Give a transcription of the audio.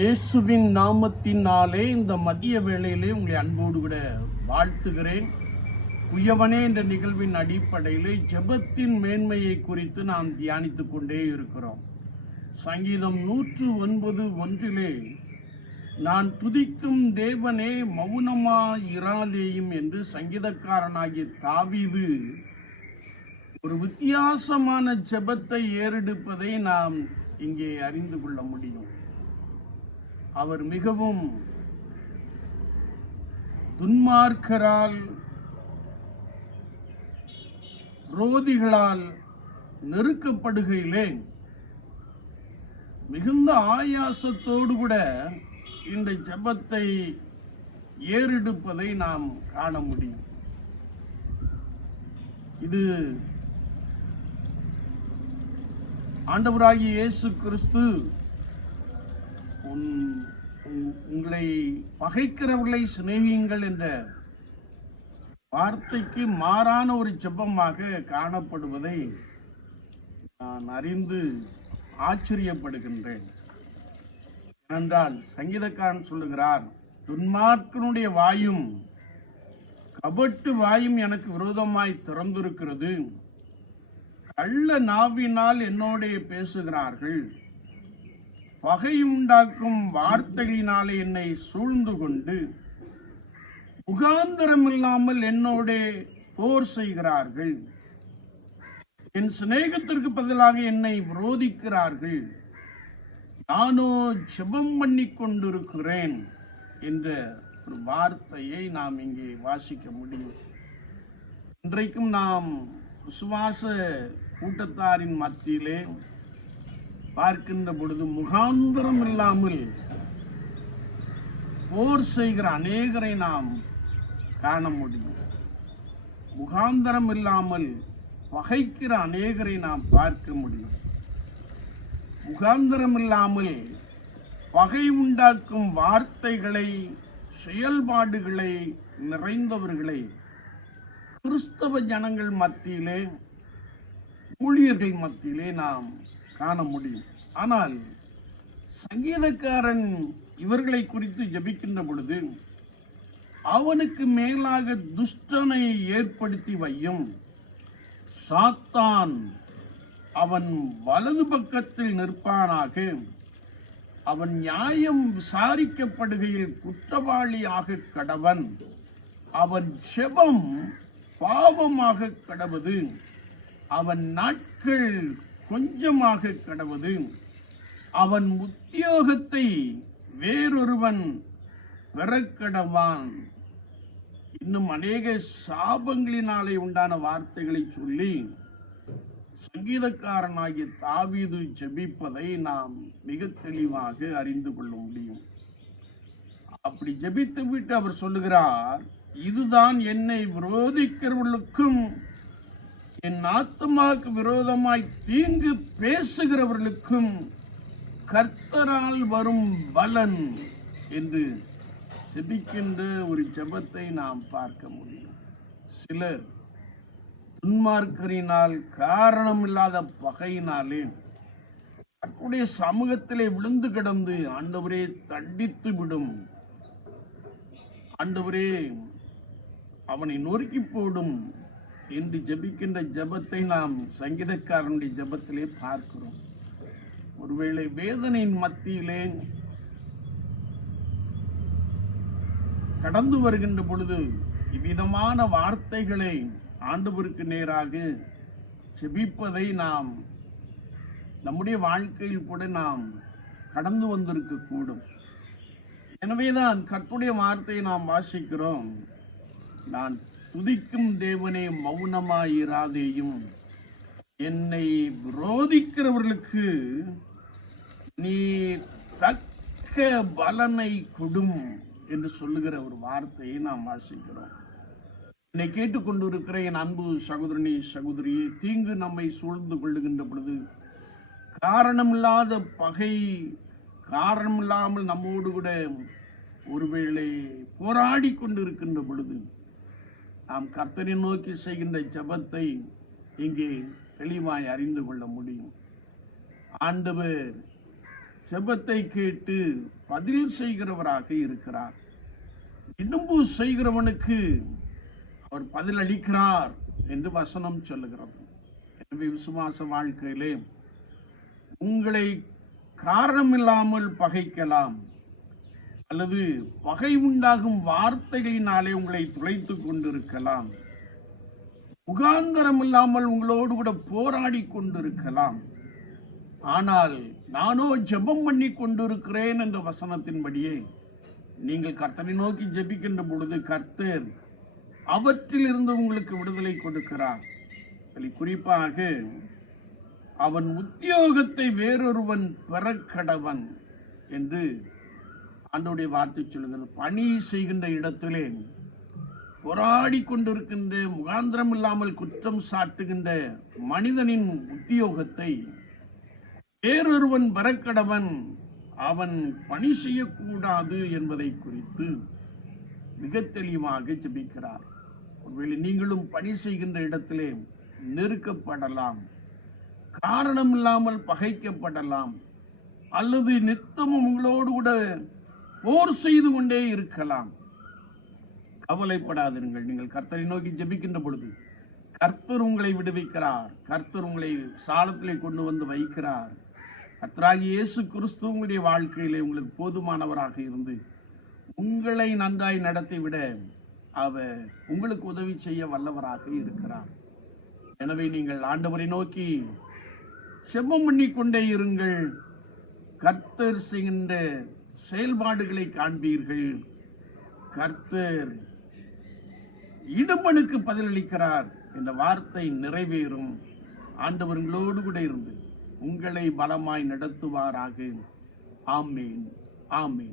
இயேசுவின் நாமத்தினாலே இந்த மதிய வேளையிலே உங்களை அன்போடு கூட வாழ்த்துகிறேன். குயவனே என்ற நிகழ்வின் அடிப்படையிலே ஜெபத்தின் மேன்மையை குறித்து நாம் தியானித்து கொண்டே இருக்கிறோம். சங்கீதம் நூற்று ஒன்பது ஒன்றிலே நான் துதிக்கும் தேவனே மௌனமா இராதேயும் என்று சங்கீதக்காரனாகிய தாவிது ஒரு வித்தியாசமான ஜெபத்தை ஏறெடுப்பதை நாம் இங்கே அறிந்து கொள்ள முடியும். அவர் மிகவும் துன்மார்க்கரால் ரோதிகளால் நெருக்கப்படுகையிலே மிகுந்த ஆயாசத்தோடு கூட இந்த ஜபத்தை ஏறெடுப்பதை நாம் காண முடியும். இது ஆண்டவராகிய இயேசு கிறிஸ்து உங்களை பகைக்கிறவர்களை சிநேகியுங்கள் என்ற வார்த்தைக்கு மாறான ஒரு செப்பமாக காணப்படுவதை நான் அறிந்து ஆச்சரியப்படுகின்றேன். ஏனென்றால் சங்கீதக்காரன் சொல்லுகிறார் துன்மார்க்கனுடைய வாயும் கபட்டு வாயும் எனக்கு விரோதமாய் திறந்திருக்கிறது. கள்ள நாவினால் என்னோடே பேசுகிறார்கள். பகை உண்டாக்கும் வார்த்தைகளினாலே என்னை சூழ்ந்து கொண்டு முகாந்திரம் இல்லாமல் என்னோடே போர் செய்கிறார்கள். என் சிநேகத்திற்கு பதிலாக என்னை விரோதிக்கிறார்கள். நானோ ஜெபம் பண்ணி கொண்டிருக்கிறேன் என்ற ஒரு வார்த்தையை நாம் இங்கே வாசிக்க முடியும். இன்றைக்கும் நாம் விசுவாச கூட்டத்தாரின் மத்தியிலே பார்க்கின்ற பொழுது முகாந்திரம் இல்லாமல் போர் செய்கிற அநேகரை நாம் காண முடியும். முகாந்திரம் இல்லாமல் பகைக்கிற அநேகரை நாம் பார்க்க முடியும். முகாந்திரம் இல்லாமல் பகை உண்டாக்கும் வார்த்தைகளை செயல்பாடுகளை நிறைந்தவர்களை கிறிஸ்தவ ஜனங்கள் மத்தியிலே ஊழியர்கள் மத்தியிலே நாம் காண முடியும். ஆனால் சங்கீதக்காரன் இவர்களை குறித்து ஜெபிக்கின்ற பொழுது அவனுக்கு மேலாக துஷ்டனை ஏற்படுத்தி வையும். சாத்தான் அவன் வலது பக்கத்தில் நிற்பானாக. அவன் நியாயம் விசாரிக்கப்படுகையில் குற்றவாளியாக கடவன். அவன் செபம் பாவமாக கடவது. அவன் நாட்கள் கொஞ்சமாக கடவது. அவன் உத்தியோகத்தை வேறொருவன் பெறக்கடவான் இன்னும் அநேக சாபங்களினாலே உண்டான வார்த்தைகளை சொல்லி சங்கீதக்காரனாகிய தாவீது ஜெபிப்பதை நாம் மிக தெளிவாக அறிந்து கொள்ள முடியும். அப்படி ஜெபித்து விட்டு அவர் சொல்லுகிறார் இதுதான் என்னை விரோதிக்கிறவர்களுக்கும் என் ஆத்மாவுக்கு விரோதமாய் தீங்கு பேசுகிறவர்களுக்கும் கர்த்தரால் வரும் பலன் என்று ஜெபிக்கின்ற ஒரு ஜெபத்தை நாம் பார்க்க முடியும். சிலர் துன்மார்க்கரினால் காரணமில்லாத பகையினாலே தன்னுடைய சமூகத்திலே விழுந்து கிடந்து ஆண்டவரே தண்டித்து விடும். ஆண்டவரே அவனை நொறுக்கி போடும் என்று ஜெபிக்கின்ற ஜெபத்தை நாம் சங்கீதக்காரனுடைய ஜெபத்திலே பார்க்கிறோம். ஒருவேளை வேதனையின் மத்தியிலே கடந்து வருகின்ற பொழுது இவ்விதமான வார்த்தைகளை ஆண்டவருக்கு நேராக செபிப்பதை நாம் நம்முடைய வாழ்க்கையில் கூட நாம் கடந்து வந்திருக்க கூடும் எனவேதான் கற்புடைய வார்த்தையை நாம் வாசிக்கிறோம். நான் துதிக்கும் தேவனே மௌனமாயிராதேயும். என்னை விரோதிக்கிறவர்களுக்கு நீ தக்க பலனை கொடும் என்று சொல்லுகிற ஒரு வார்த்தையை நாம் வாசிக்கிறோம். என்னை கேட்டுக்கொண்டிருக்கிற என் அன்பு சகோதரனி சகோதரியே தீங்கு நம்மை சூழ்ந்து கொள்ளுகின்ற பொழுது காரணமில்லாத பகை காரணமில்லாமல் நம்மோடு கூட ஒருவேளை போராடி கொண்டிருக்கின்ற பொழுது நாம் கர்த்தரை நோக்கி செய்கின்ற ஜெபத்தை இங்கே தெளிவாய் அறிந்து கொள்ள முடியும். ஆண்டவர் செபத்தை கேட்டு பதில் செய்கிறவராக இருக்கிறார். இடும்பு செய்கிறவனுக்கு அவர் பதில் அளிக்கிறார் என்று வசனம் சொல்லுகிறது. எனவே விசுவாச வாழ்க்கையிலே உங்களை காரணமில்லாமல் பகைக்கலாம் அல்லது பகை உண்டாகும் வார்த்தைகளினாலே உங்களை துளைத்துக் கொண்டிருக்கலாம். முகாந்தரம் இல்லாமல் உங்களோடு கூட போராடி கொண்டிருக்கலாம். ஆனால் நானோ ஜெபம் பண்ணி கொண்டிருக்கிறேன் என்ற வசனத்தின்படியே நீங்கள் கர்த்தரை நோக்கி ஜெபிக்கின்ற பொழுது கர்த்தர் அவற்றிலிருந்து உங்களுக்கு விடுதலை கொடுக்கிறார். குறிப்பாக அவன் உத்தியோகத்தை வேறொருவன் பெறக்கடவன் என்று ஆண்டோடைய வார்த்தை சொல்லுகிறது. பணி செய்கின்ற இடத்திலே போராடி கொண்டிருக்கின்ற முகாந்திரம் இல்லாமல் குற்றம் சாட்டுகின்ற மனிதனின் உத்தியோகத்தை வேறொருவன் வரக்கடவன் அவன் பணி செய்யக்கூடாது என்பதை குறித்து மிக தெளிவாக ஜபிக்கிறார். ஒருவேளை நீங்களும் பணி செய்கின்ற இடத்திலே நெருக்கப்படலாம் காரணம் இல்லாமல் பகைக்கப்படலாம் அல்லது நித்தமும் உங்களோடு கூட போர் செய்து கொண்டே இருக்கலாம். கவலைப்படாதிருங்கள். நீங்கள் கர்த்தரை நோக்கி ஜபிக்கின்ற பொழுது கர்த்தர் உங்களை விடுவிக்கிறார். கர்த்தர் உங்களை சாலத்திலே கொண்டு வந்து வைக்கிறார். கர்த்தராகிய இயேசு கிறிஸ்து உங்களுடைய வாழ்க்கையிலே உங்களுக்கு போதுமானவராக இருந்து உங்களை நன்றாய் நடத்தி விட அவர் உங்களுக்கு உதவி செய்ய வல்லவராக இருக்கிறார். எனவே நீங்கள் ஆண்டவரை நோக்கி செபம் பண்ணிக்கொண்டே இருங்கள். கர்த்தர் செய்கின்ற செயல்பாடுகளை காண்பீர்கள். கர்த்தர் இடுமனுக்கு பதிலளிக்கிறார் என்ற வார்த்தை நிறைவேறும். ஆண்டவர்களோடு கூட இருந்து உங்களை பலமாய் நடத்துவாராக. ஆமேன். ஆமேன்.